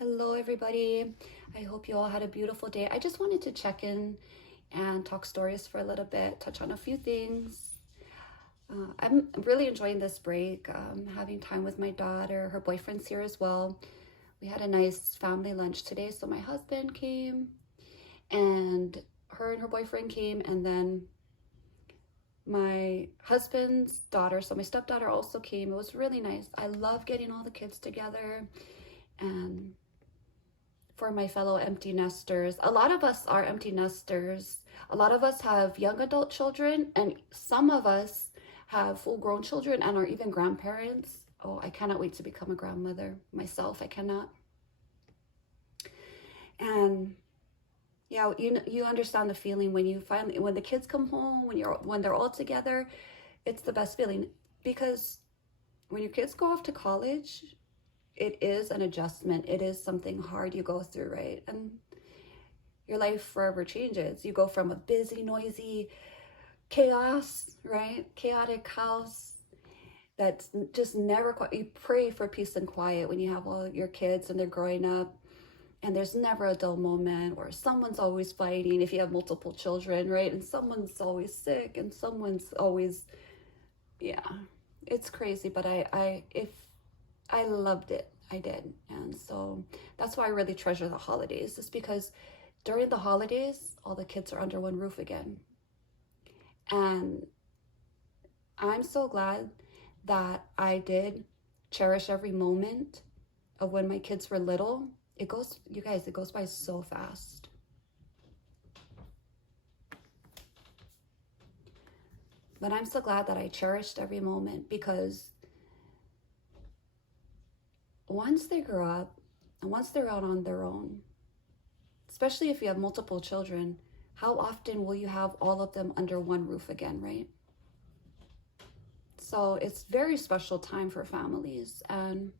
Hello, everybody. I hope you all had a beautiful day. I just wanted to check in and talk stories for a little bit, touch on a few things. I'm really enjoying this break, having time with my daughter. Her boyfriend's here as well. We had a nice family lunch today. So my husband came and her and her boyfriend came, and then my husband's daughter, so my stepdaughter also came. It was really nice. I love getting all the kids together. And for my fellow empty nesters, a lot of us are empty nesters. A lot of us have young adult children, and some of us have full-grown children and are even grandparents. Oh, I cannot wait to become a grandmother myself. I cannot. And yeah, you understand the feeling when the kids come home, when they're all together. It's the best feeling, because when your kids go off to college, it is an adjustment. It is something hard you go through, right? And your life forever changes. You go from a busy, noisy chaos, right? Chaotic house that's just never quite, you pray for peace and quiet when you have all your kids and they're growing up, and there's never a dull moment, or someone's always fighting if you have multiple children, right? And someone's always sick, and someone's always, yeah, it's crazy. But if I loved it, I did. And so that's why I really treasure the holidays, is because during the holidays, all the kids are under one roof again. And I'm so glad that I did cherish every moment of when my kids were little. You guys, it goes by so fast. But I'm so glad that I cherished every moment, because once they grow up and once they're out on their own, especially if you have multiple children, how often will you have all of them under one roof again, right? So it's very special time for families. And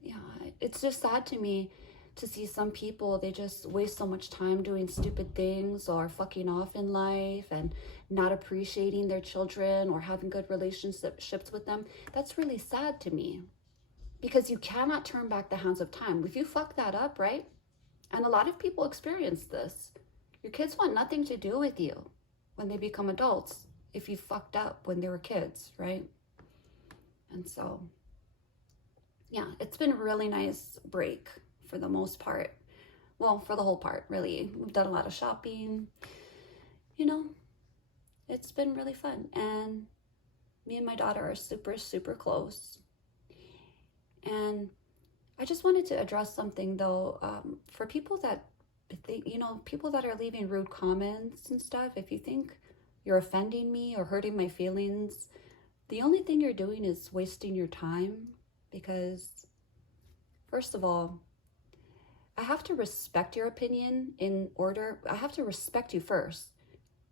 yeah, it's just sad to me to see some people, they just waste so much time doing stupid things or fucking off in life and not appreciating their children or having good relationships with them. That's really sad to me, because you cannot turn back the hands of time. If you fuck that up, right? And a lot of people experience this. Your kids want nothing to do with you when they become adults if you fucked up when they were kids, right? And so, yeah, it's been a really nice break for the most part. Well, for the whole part, really. We've done a lot of shopping. You know, it's been really fun. And me and my daughter are super, super close. And I just wanted to address something, though, for people that think, people that are leaving rude comments and stuff. If you think you're offending me or hurting my feelings, the only thing you're doing is wasting your time. Because, first of all, I have to respect your opinion I have to respect you first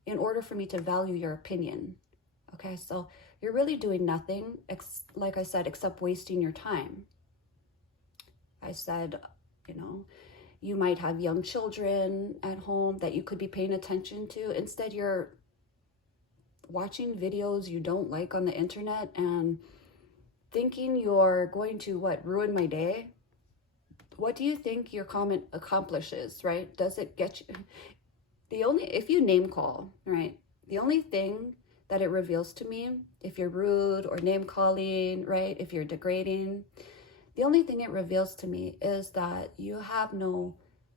in order for me to value your opinion. Okay, so you're really doing nothing, like I said, except wasting your time. I said, you might have young children at home that you could be paying attention to. Instead, you're watching videos you don't like on the internet and thinking you're going to, ruin my day? What do you think your comment accomplishes, right? Does it get you? If you name call, right? The only thing that it reveals to me, if you're rude or name calling, right? If you're degrading, the only thing it reveals to me is that you have no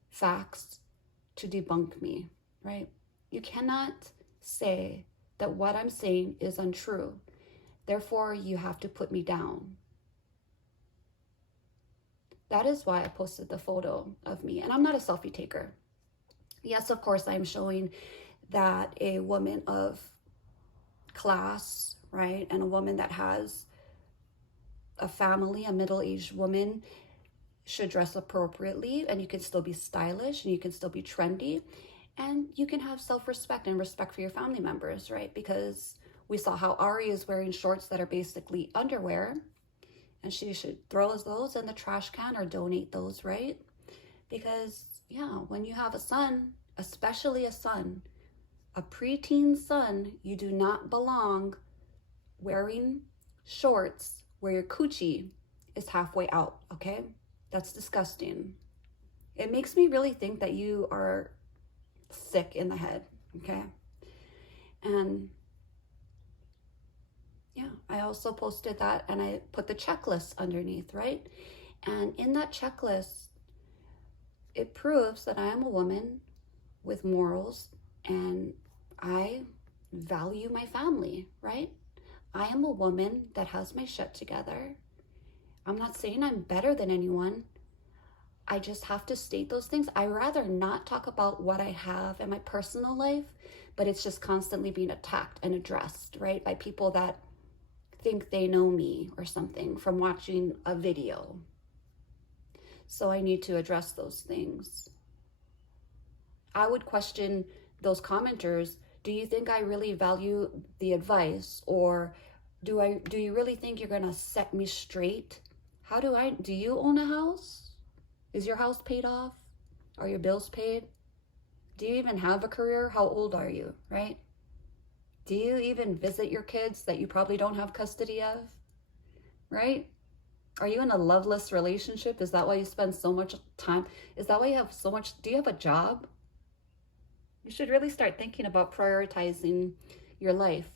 facts to debunk me, right? You cannot say that what I'm saying is untrue. Therefore, you have to put me down. That is why I posted the photo of me. And I'm not a selfie taker. Yes, of course, I'm showing that a woman of class, right? And a woman that has a family, a middle-aged woman, should dress appropriately, and you can still be stylish and you can still be trendy, and you can have self-respect and respect for your family members, right? Because we saw how Ari is wearing shorts that are basically underwear, and she should throw those in the trash can or donate those, right? Because, yeah, when you have a son, especially a preteen son, you do not belong wearing shorts where your coochie is halfway out, okay? That's disgusting. It makes me really think that you are sick in the head, okay? And yeah, I also posted that and I put the checklist underneath, right? And in that checklist, it proves that I am a woman with morals and I value my family, right? I am a woman that has my shit together. I'm not saying I'm better than anyone. I just have to state those things. I rather not talk about what I have in my personal life, but it's just constantly being attacked and addressed, right? By people that think they know me or something from watching a video. So I need to address those things. I would question those commenters. Do you think I really value the advice? Or do you really think you're gonna set me straight? Do you own a house? Is your house paid off? Are your bills paid? Do you even have a career? How old are you, right? Do you even visit your kids that you probably don't have custody of, right? Are you in a loveless relationship? Is that why you spend so much time? Is that why you have so much? Do you have a job? You should really start thinking about prioritizing your life,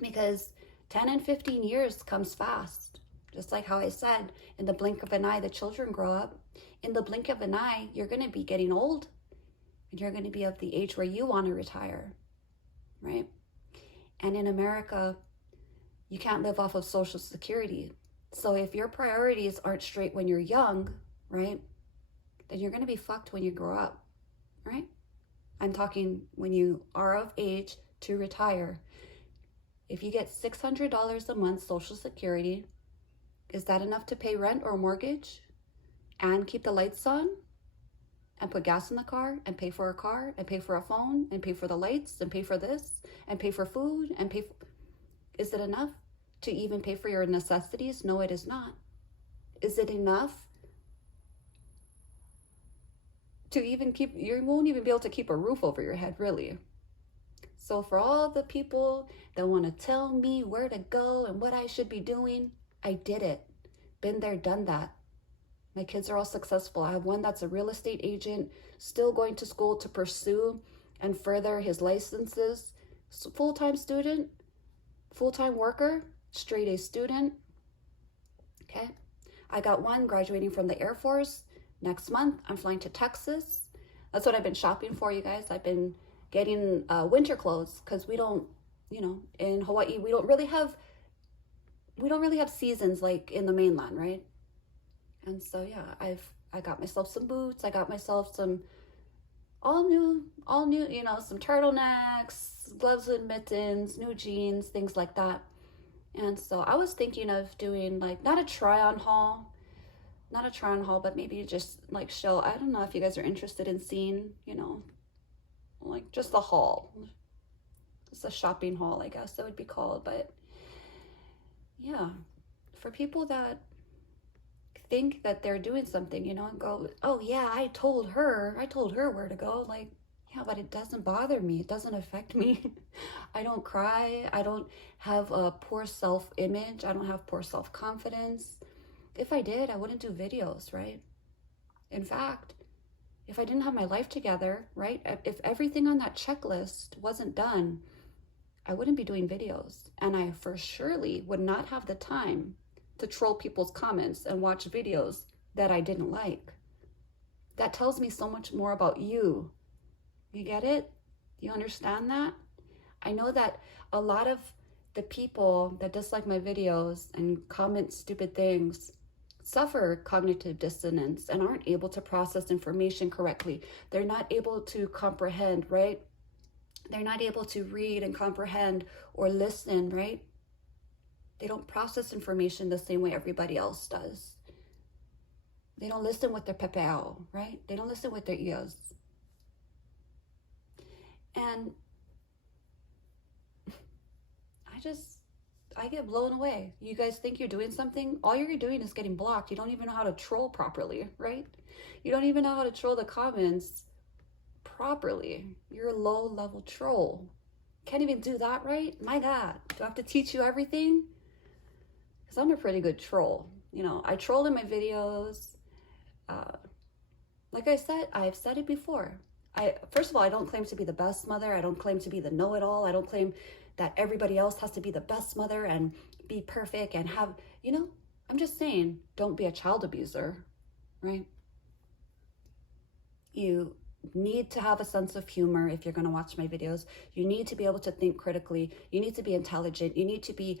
because 10 and 15 years comes fast. Just like how I said, in the blink of an eye, the children grow up. In the blink of an eye, you're going to be getting old and you're going to be of the age where you want to retire, right? And in America, you can't live off of Social Security. So if your priorities aren't straight when you're young, right, then you're going to be fucked when you grow up, right? I'm talking when you are of age to retire. If you get $600 a month Social Security, is that enough to pay rent or mortgage and keep the lights on and put gas in the car and pay for a car and pay for a phone and pay for the lights and pay for this and pay for food and is it enough to even pay for your necessities? No, it is not. Is it enough to even you won't even be able to keep a roof over your head, really. So for all the people that want to tell me where to go and what I should be doing, I did it. Been there, done that. My kids are all successful. I have one that's a real estate agent, still going to school to pursue and further his licenses. Full-time student, full-time worker, straight A student. Okay. I got one graduating from the Air Force. Next month, I'm flying to Texas. That's what I've been shopping for, you guys. I've been getting winter clothes because we don't, in Hawaii, we don't really have seasons like in the mainland, right? And so yeah, I got myself some boots. I got myself some all new, some turtlenecks, gloves and mittens, new jeans, things like that. And so I was thinking of doing like not a try-on haul, but maybe just like show. I don't know if you guys are interested in seeing, like just the haul. It's a shopping haul, I guess that would be called. But yeah, for people that think that they're doing something, and go, oh yeah, I told her where to go. Like, yeah, but it doesn't bother me. It doesn't affect me. I don't cry. I don't have a poor self-image. I don't have poor self-confidence. If I did, I wouldn't do videos, right? In fact, if I didn't have my life together, right? If everything on that checklist wasn't done, I wouldn't be doing videos. And I for surely would not have the time to troll people's comments and watch videos that I didn't like. That tells me so much more about you. You get it? You understand that? I know that a lot of the people that dislike my videos and comment stupid things suffer cognitive dissonance and aren't able to process information correctly. They're not able to comprehend, right? They're not able to read and comprehend or listen, right? They don't process information the same way everybody else does. They don't listen with their pepeo, right? They don't listen with their ears. And I get blown away. You guys think you're doing something? All you're doing is getting blocked. You don't even know how to troll properly, right? You don't even know how to troll the comments properly. You're a low-level troll. Can't even do that right? My God, do I have to teach you everything? Because I'm a pretty good troll. I troll in my videos. like I said, I've said it before. First of all, I don't claim to be the best mother. I don't claim to be the know-it-all. I don't claim that everybody else has to be the best mother and be perfect and have, I'm just saying, don't be a child abuser, right? You need to have a sense of humor if you're going to watch my videos. You need to be able to think critically. You need to be intelligent. You need to be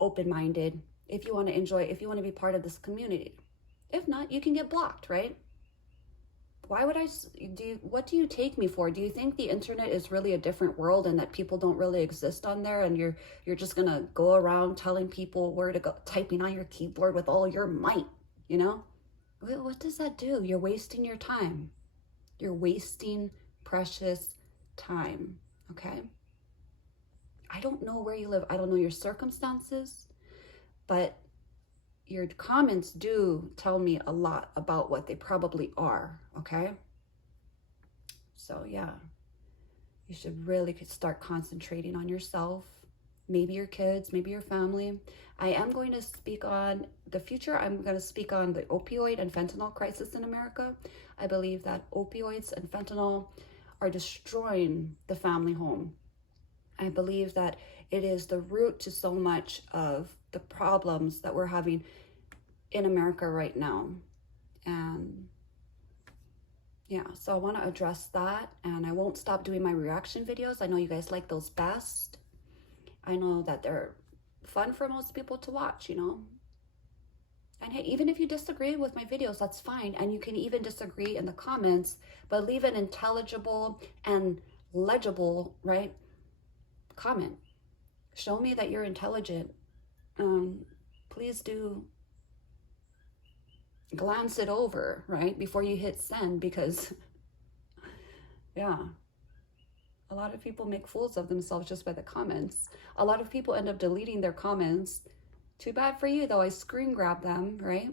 open-minded if you want to enjoy, if you want to be part of this community. If not, you can get blocked, right? Why would what do you take me for? Do you think the internet is really a different world and that people don't really exist on there, and you're just going to go around telling people where to go, typing on your keyboard with all your might, What does that do? You're wasting your time. You're wasting precious time, okay? I don't know where you live. I don't know your circumstances, but your comments do tell me a lot about what they probably are, okay? So yeah, you should really start concentrating on yourself, maybe your kids, maybe your family. I am going to speak on the future. I'm going to speak on the opioid and fentanyl crisis in America. I believe that opioids and fentanyl are destroying the family home. I believe that it is the root to so much of the problems that we're having in America right now. And yeah, so I want to address that, and I won't stop doing my reaction videos. I know you guys like those best. I know that they're fun for most people to watch, And hey, even if you disagree with my videos, that's fine. And you can even disagree in the comments, but leave an intelligible and legible, right, comment. Show me that you're intelligent. Please do glance it over, right, before you hit send, because yeah, a lot of people make fools of themselves just by the comments. A lot of people end up deleting their comments. Too bad for you, though. I screen grab them, right,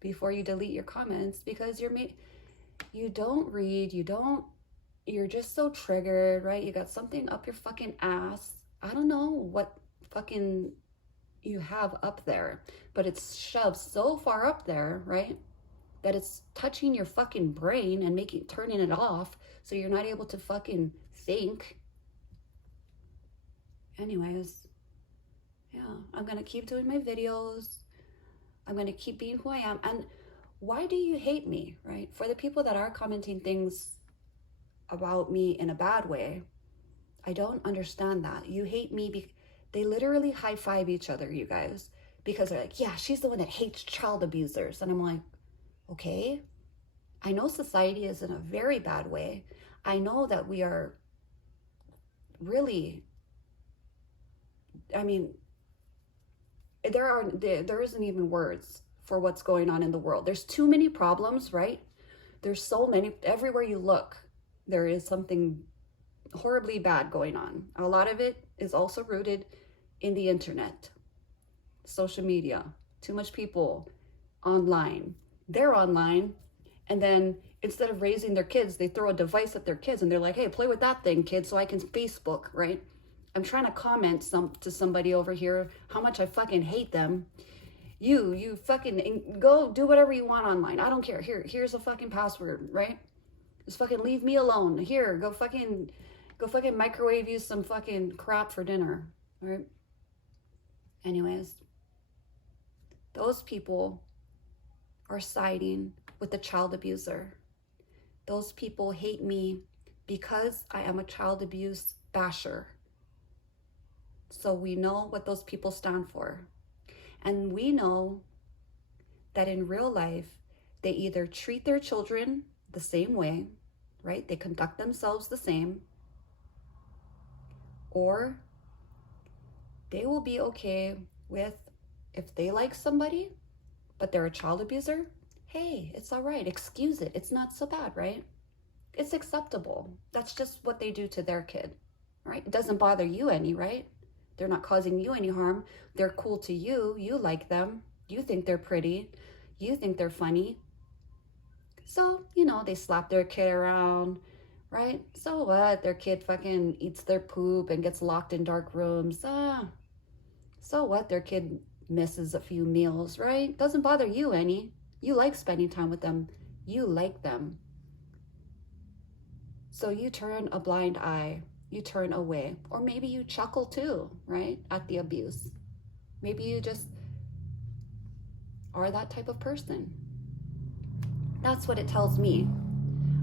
before you delete your comments, because you don't read, you're just so triggered, right? You got something up your fucking ass. I don't know what fucking you have up there, but it's shoved so far up there, right, that it's touching your fucking brain and turning it off, so you're not able to fucking think. Anyways, yeah, I'm gonna keep doing my videos. I'm gonna keep being who I am. And why do you hate me, right? For the people that are commenting things about me in a bad way, I don't understand that. You hate me they literally high-five each other, you guys, because they're like, yeah, she's the one that hates child abusers. And I'm like, okay, I know society is in a very bad way. I know that we are really, I mean, there isn't even words for what's going on in the world. There's too many problems, right? There's so many, everywhere you look, there is something horribly bad going on. A lot of it is also rooted in the internet, social media, too much people online. They're online, and then instead of raising their kids, they throw a device at their kids, and they're like, hey, play with that thing, kid, so I can Facebook, right? I'm trying to comment to somebody over here how much I fucking hate them. You fucking go do whatever you want online. I don't care. Here's a fucking password, right? Just fucking leave me alone. Here, go fucking microwave you some fucking crap for dinner, right? Anyways, those people are siding with the child abuser. Those people hate me because I am a child abuse basher. So we know what those people stand for. And we know that in real life, they either treat their children the same way, right? They conduct themselves the same, or they will be okay with, if they like somebody, but they're a child abuser, hey, it's all right, excuse it. It's not so bad, right? It's acceptable. That's just what they do to their kid, right? It doesn't bother you any, right? They're not causing you any harm. They're cool to you. You like them. You think they're pretty. You think they're funny. So, they slap their kid around, right? So what? Their kid fucking eats their poop and gets locked in dark rooms. So what? Their kid misses a few meals, right? Doesn't bother you any. You like spending time with them. You like them. So you turn a blind eye, you turn away, or maybe you chuckle too, right? At the abuse. Maybe you just are that type of person. That's what it tells me.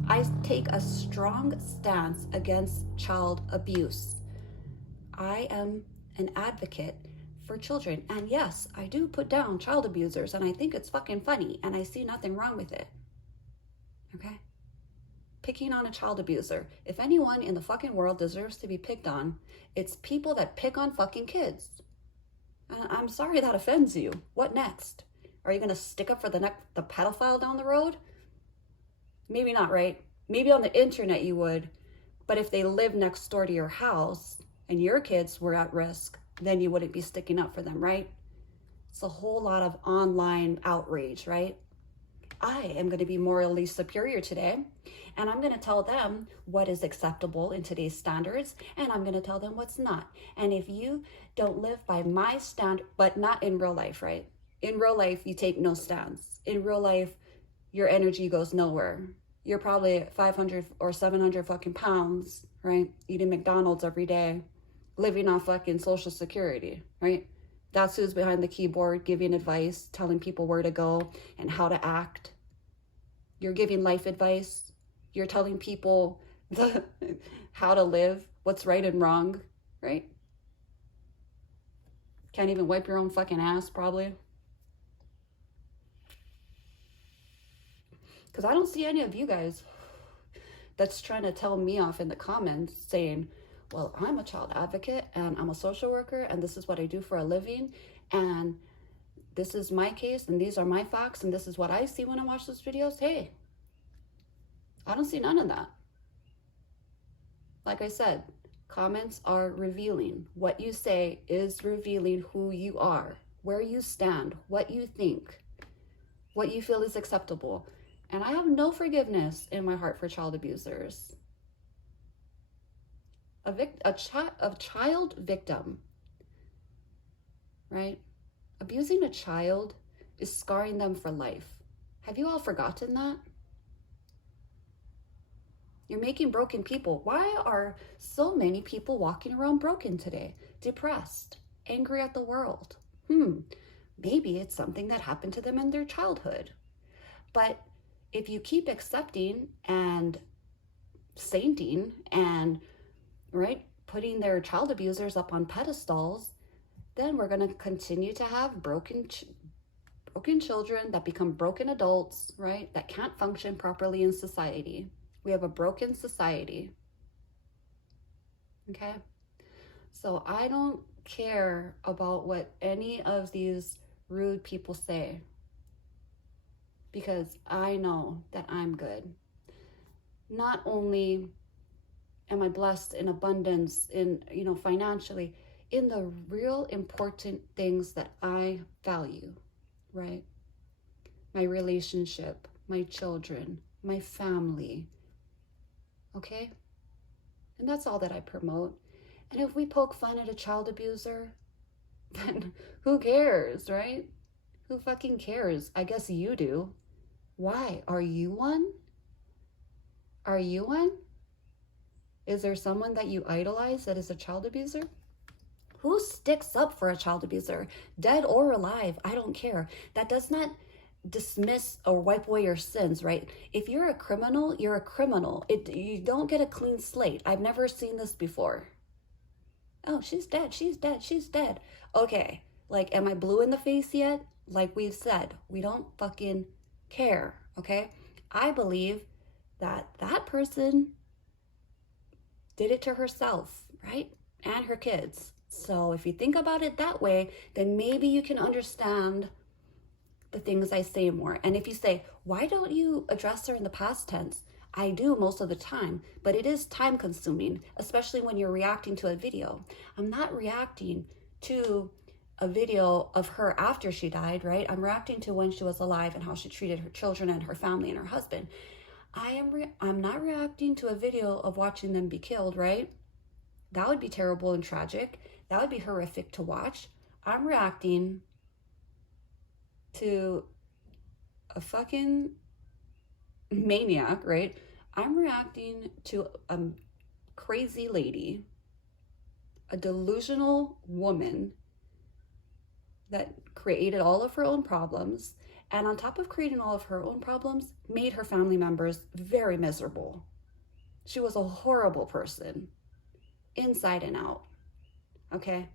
I take a strong stance against child abuse. I am an advocate for children. And yes, I do put down child abusers, and I think it's fucking funny, and I see nothing wrong with it. Okay? Picking on a child abuser. If anyone in the fucking world deserves to be picked on, it's people that pick on fucking kids. And I'm sorry that offends you. What next? Are you going to stick up for the pedophile down the road? Maybe not, right? Maybe on the internet you would. But if they live next door to your house and your kids were at risk, then you wouldn't be sticking up for them, right? It's a whole lot of online outrage, right? I am going to be morally superior today, and I'm going to tell them what is acceptable in today's standards, and I'm going to tell them what's not. And if you don't live by my standard, but not in real life, right? In real life, you take no stance. In real life, your energy goes nowhere. You're probably 500 or 700 fucking pounds, right? Eating McDonald's every day, living off fucking Social Security, right? That's who's behind the keyboard, giving advice, telling people where to go and how to act. You're giving life advice. You're telling people how to live, what's right and wrong, right? Can't even wipe your own fucking ass, probably. Because I don't see any of you guys that's trying to tell me off in the comments saying, well, I'm a child advocate and I'm a social worker and this is what I do for a living and this is my case and these are my facts and this is what I see when I watch those videos. Hey, I don't see none of that. Like I said, comments are revealing. What you say is revealing who you are, where you stand, what you think, what you feel is acceptable. And I have no forgiveness in my heart for child abusers. A child victim, right? Abusing a child is scarring them for life. Have you all forgotten that? You're making broken people. Why are so many people walking around broken today? Depressed, angry at the world. Maybe it's something that happened to them in their childhood. But if you keep accepting and sainting and right, putting their child abusers up on pedestals, then we're going to continue to have broken children that become broken adults, right, that can't function properly in society. We have a broken society. Okay? So I don't care about what any of these rude people say, because I know that I'm good. Not only am I blessed in abundance, in, financially, in the real important things that I value, right? My relationship, my children, my family, okay? And that's all that I promote. And if we poke fun at a child abuser, then who cares, right? Who fucking cares? I guess you do. Why? Are you one? Are you one? Is there someone that you idolize that is a child abuser? Who sticks up for a child abuser? Dead or alive, I don't care. That does not dismiss or wipe away your sins, right? If you're a criminal, you're a criminal. You don't get a clean slate. I've never seen this before. Oh, she's dead, she's dead, she's dead. Okay, like, am I blue in the face yet? Like we've said, we don't fucking care, okay? I believe that that person did it to herself, right? And her kids. So if you think about it that way, then maybe you can understand the things I say more. And if you say, why don't you address her in the past tense? I do most of the time, but it is time consuming, especially when you're reacting to a video. I'm not reacting to a video of her after she died, right? I'm reacting to when she was alive and how she treated her children and her family and her husband. I'm not reacting to a video of watching them be killed, right? That would be terrible and tragic. That would be horrific to watch. I'm reacting to a fucking maniac, right? I'm reacting to a crazy lady, a delusional woman that created all of her own problems, and on top of creating all of her own problems, made her family members very miserable. She was a horrible person, inside and out, okay?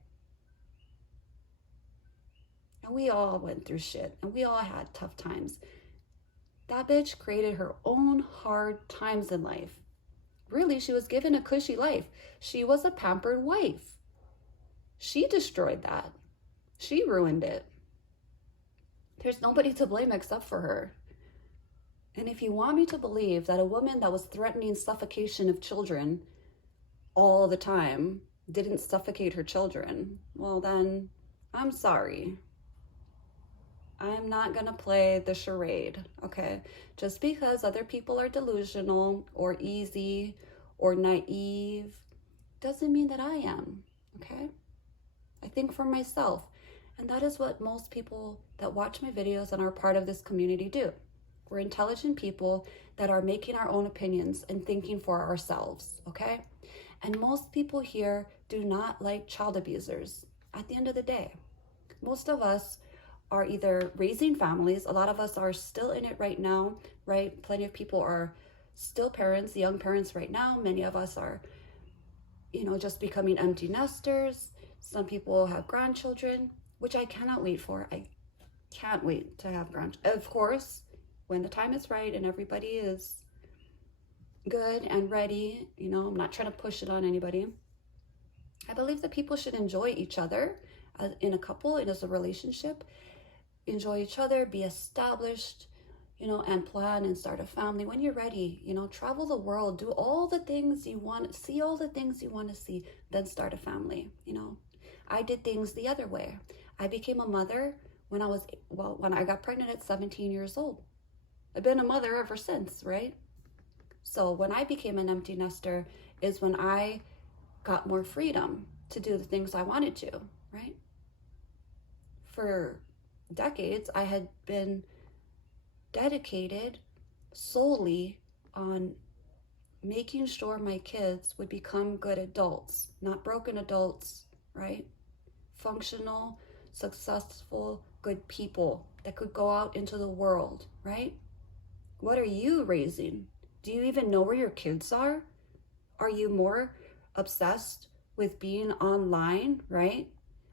And we all went through shit, and we all had tough times. That bitch created her own hard times in life. Really, she was given a cushy life. She was a pampered wife. She destroyed that. She ruined it. There's nobody to blame except for her. And if you want me to believe that a woman that was threatening suffocation of children all the time didn't suffocate her children, well then, I'm sorry. I'm not gonna play the charade, okay? Just because other people are delusional or easy or naive doesn't mean that I am, okay? I think for myself. And that is what most people that watch my videos and are part of this community do. We're intelligent people that are making our own opinions and thinking for ourselves, okay? And most people here do not like child abusers at the end of the day. Most of us are either raising families, a lot of us are still in it right now, right? Plenty of people are still parents, young parents right now. Many of us are, just becoming empty nesters. Some people have grandchildren, which I cannot wait for. I can't wait to have grandchildren. Of course, when the time is right and everybody is good and ready, I'm not trying to push it on anybody. I believe that people should enjoy each other in a couple, and as a relationship, enjoy each other, be established, and plan and start a family. When you're ready, travel the world, do all the things you want, see all the things you want to see, then start a family. I did things the other way. I became a mother when I got pregnant at 17 years old. I've been a mother ever since, right? So when I became an empty nester is when I got more freedom to do the things I wanted to, right? For decades, I had been dedicated solely on making sure my kids would become good adults, not broken adults, right? Functional, successful, good people that could go out into the world, right? What are you raising? Do you even know where your kids are? Are you more obsessed with being online, right?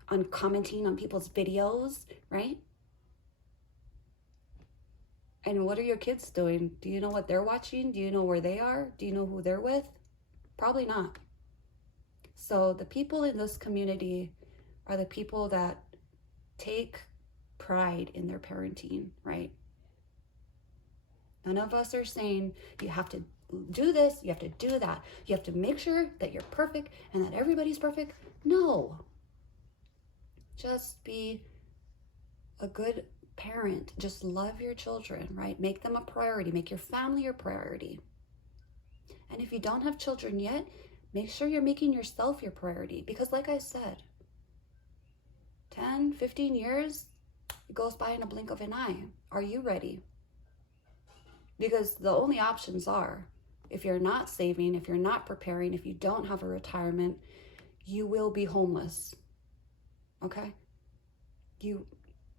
On commenting on people's videos, right? And what are your kids doing? Do you know what they're watching? Do you know where they are? Do you know who they're with? Probably not. So the people in this community are the people that take pride in their parenting, right? None of us are saying you have to do this, you have to do that. You have to make sure that you're perfect and that everybody's perfect. No. Just be a good parent. Just love your children, right? Make them a priority. Make your family your priority. And if you don't have children yet, make sure you're making yourself your priority. Because like I said, 10, 15 years, it goes by in a blink of an eye. Are you ready? Because the only options are, if you're not saving, if you're not preparing, if you don't have a retirement, you will be homeless. Okay?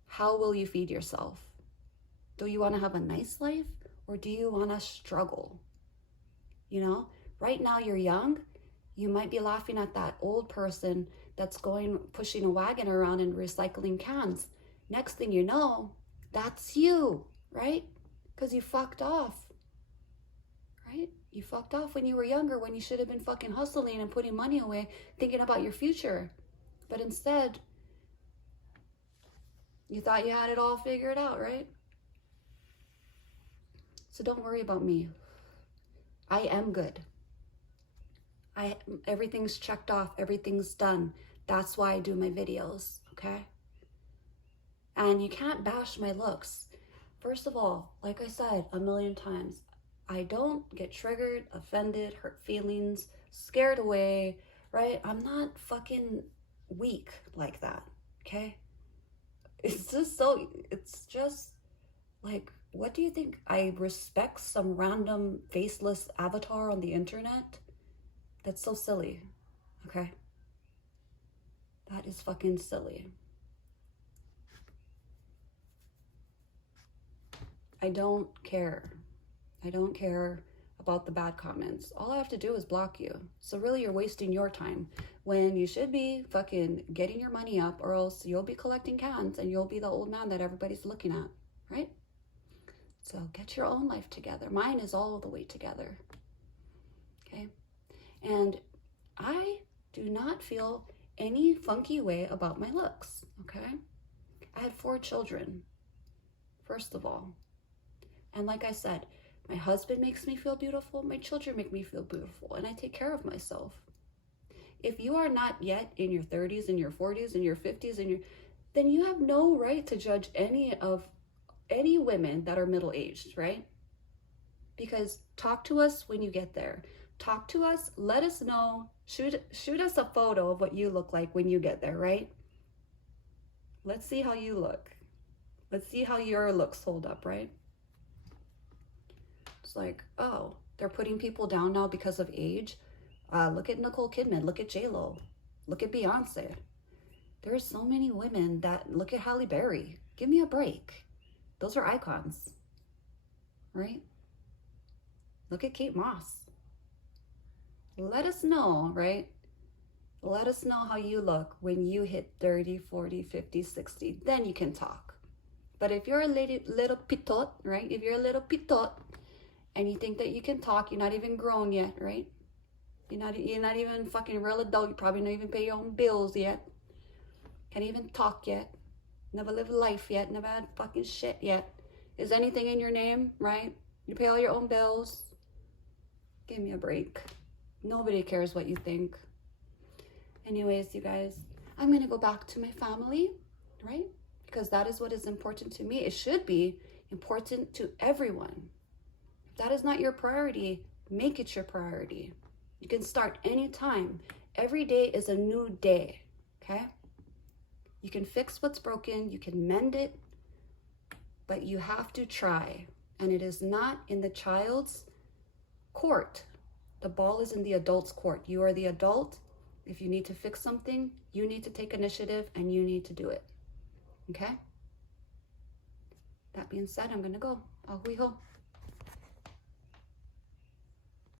How will you feed yourself? Do you want to have a nice life or do you want to struggle? Right now you're young. You might be laughing at that old person that's pushing a wagon around and recycling cans. Next thing you know, that's you, right? Because you fucked off, right? You fucked off when you were younger, when you should have been fucking hustling and putting money away, thinking about your future. But instead, you thought you had it all figured out, right? So don't worry about me. I am good. Everything's checked off, everything's done. That's why I do my videos, okay? And you can't bash my looks. First of all, like I said a million times, I don't get triggered, offended, hurt feelings, scared away, right? I'm not fucking weak like that, okay? It's just like what do you think? I respect some random faceless avatar on the internet? That's so silly, okay? That is fucking silly. I don't care. I don't care about the bad comments. All I have to do is block you. So really you're wasting your time when you should be fucking getting your money up, or else you'll be collecting cans and you'll be the old man that everybody's looking at, right? So get your own life together. Mine is all the way together, okay? And I do not feel any funky way about my looks, okay? I had 4 children, first of all. And like I said, my husband makes me feel beautiful. My children make me feel beautiful. And I take care of myself. If you are not yet in your 30s and your 40s and your 50s then you have no right to judge any women that are middle-aged, right? Because talk to us when you get there. Talk to us, let us know, shoot us a photo of what you look like when you get there, right? Let's see how you look. Let's see how your looks hold up, right? It's like, oh, they're putting people down now because of age. Look at Nicole Kidman, look at J-Lo, look at Beyonce. There's so many women look at Halle Berry. Give me a break. Those are icons, right? Look at Kate Moss. Let us know, right? Let us know how you look when you hit 30, 40, 50, 60. Then you can talk. But if you're a little pitot, right? If you're a little pitot and you think that you can talk, you're not even grown yet, right? You're not even fucking real adult. You probably don't even pay your own bills yet. Can't even talk yet. Never lived life yet. Never had fucking shit yet. Is anything in your name, right? You pay all your own bills. Give me a break. Nobody cares what you think. Anyways, you guys, I'm going to go back to my family, right? Because that is what is important to me. It should be important to everyone. If that is not your priority, make it your priority. You can start anytime. Every day is a new day, okay? You can fix what's broken. You can mend it. But you have to try. And it is not in the child's court. The ball is in the adult's court. You are the adult. If you need to fix something, you need to take initiative and you need to do it. Okay? That being said, I'm going to go. Ahui ho.